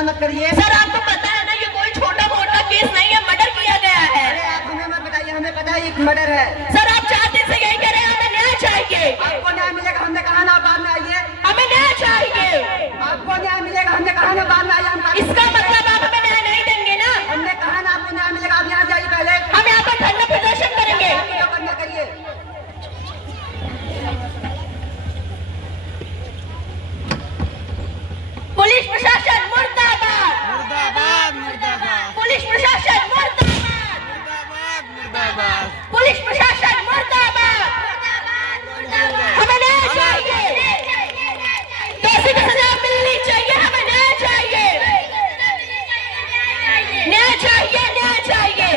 झगड़ा मत करिए। सर आपको पता है ना, ये कोई छोटा मोटा केस नहीं है, मर्डर किया गया है। अरे आप हमें मत बताइए, हमें पता है ये मर्डर है। सर आप 4 दिन से यही कह रहे हैं हमें न्याय चाहिए। आपको न्याय मिलेगा, हमने कहा ना, बाद में आइए। हमें न्याय चाहिए। आपको न्याय मिलेगा, हमने कहा ना, बाद में आइए। इसका मतलब आप हमें न्याय नहीं देंगे ना? हमने कहा ना आपको न्याय मिलेगा, आप यहाँ जाइए पहले। हम यहाँ पर धरना प्रदर्शन करेंगे। करना करिए। पुलिस प्रशासन मुर्दाबाद, मुर्दाबाद मुर्दाबाद, पुलिस प्रशासन मुर्दाबाद, मुर्दाबाद मुर्दाबाद, पुलिस प्रशासन मुर्दाबाद। हमें न्याय चाहिए, दोषी को सजा मिलनी चाहिए, हमें न्याय चाहिए, न्याय चाहिए, न्याय चाहिए।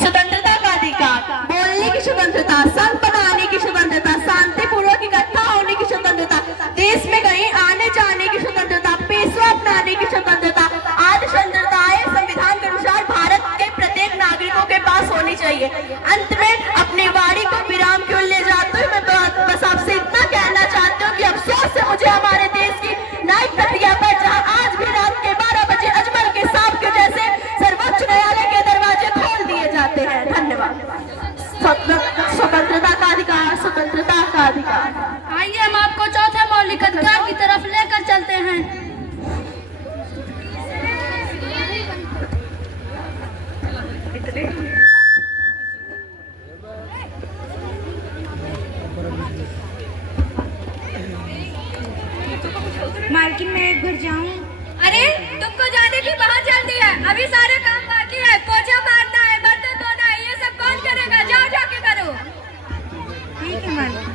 स्वतंत्रता का अधिकार, बोलने की स्वतंत्रता, संघ बनाने की स्वतंत्रता, शांतिपूर्वक इकट्ठा होने की स्वतंत्रता, देश में कहीं आने जाने की स्वतंत्रता, पेशवा अपनाने की स्वतंत्रता, आदि स्वतंत्रताएं संविधान के अनुसार भारत के प्रत्येक नागरिकों के पास होनी चाहिए। अंत में अपनी वाणी को विराम क्यों ले जाते हुए मैं बस आपसे इतना कहना चाहती हूँ कि अफसोस है मुझे हमारे देश की न्यायिक प्रक्रिया पर, जहाँ आज भी रात के 12 बजे अजमल के सांप के जैसे सर्वोच्च न्यायालय के दरवाजे खोल दिए जाते हैं। धन्यवाद। स्वतंत्रता का अधिकार, स्वतंत्रता का अधिकार। आइए हम आपको चौथे मौलिक अधिकार की तरफ लेकर चलते हैं। मालकिन मैं एक बार जाऊं? अरे तुमको जाने की बहुत जल्दी है, अभी सारे काम बाकी है। पोछा मारना है, बर्तन धोना है, ये सब कौन करेगा? जाओ जाके करो। ठीक है मालकिन।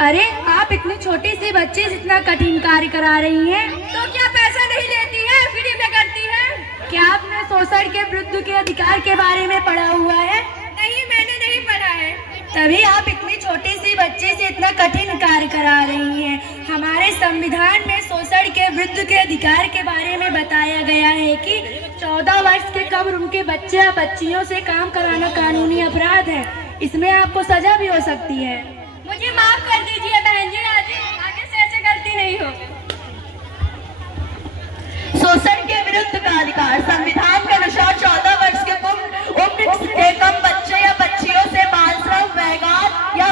अरे आप इतनी छोटी सी बच्ची जितना कठिन कार्य करा रही हैं, तो क्या पैसा नहीं लेती है, फ्री में करती है? क्या आपने शोषण के विरुद्ध के अधिकार के बारे में पढ़ा हुआ है? नहीं, मैंने नहीं पढ़ा है। तभी आप इतनी छोटी सी बच्ची से इतना कठिन कार्य करा रही हैं। हमारे संविधान में शोषण के विरुद्ध के अधिकार के बारे में बताया गया है कि 14 वर्ष के कम उम्र के बच्चे या बच्चियों से काम कराना कानूनी अपराध है। इसमें आपको सजा भी हो सकती है। मुझे माफ कर दीजिए बहन जी, आगे से ऐसे गलती नहीं हो। शोषण के विरुद्ध का अधिकार, संविधान के अनुसार 14 वर्ष के उम्र के कम बच्चे या बच्चियों से बाल श्रम, व्यवहार या